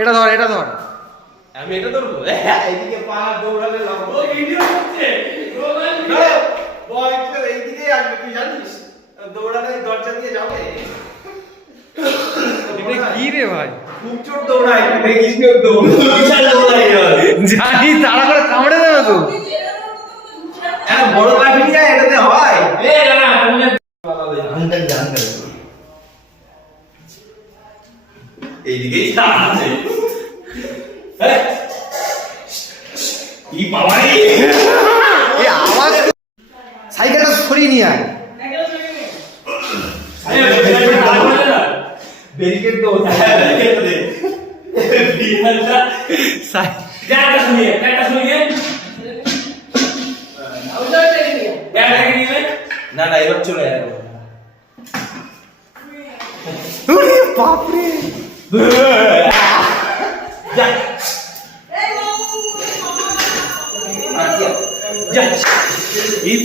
এটা ধর, এটা ধর। আমি এটা ধরবো। এইদিকে পা দৌড়ালে লাগবে। ও ভিডিও হচ্ছে। বল এইদিকে আসবে, তুই জানিস? দৌড়ালে দরজা দিয়ে যাবে। এটা কি রে ভাই? খুব জোর দৌড়ায়, দেখিস কেউ দৌড়। বিশাল দৌড়ায়। জানি, তাড়া করে কামড়ে দেবে তো। এত বড় লাঠি যায় এটাতে হয়? না তুমি আনতে জানতে। এইদিকেই আছে। কি পাওয়াই? এই আওয়াজ, সাইকেলটা সরিয়ে নিয়ে আয়। ব্যারিকেড তো ব্যারিকেড দে। বিহারটা একটা শুনিয়ে না না এবার চলে যায়। ওরে বাপ রে। যা যা এই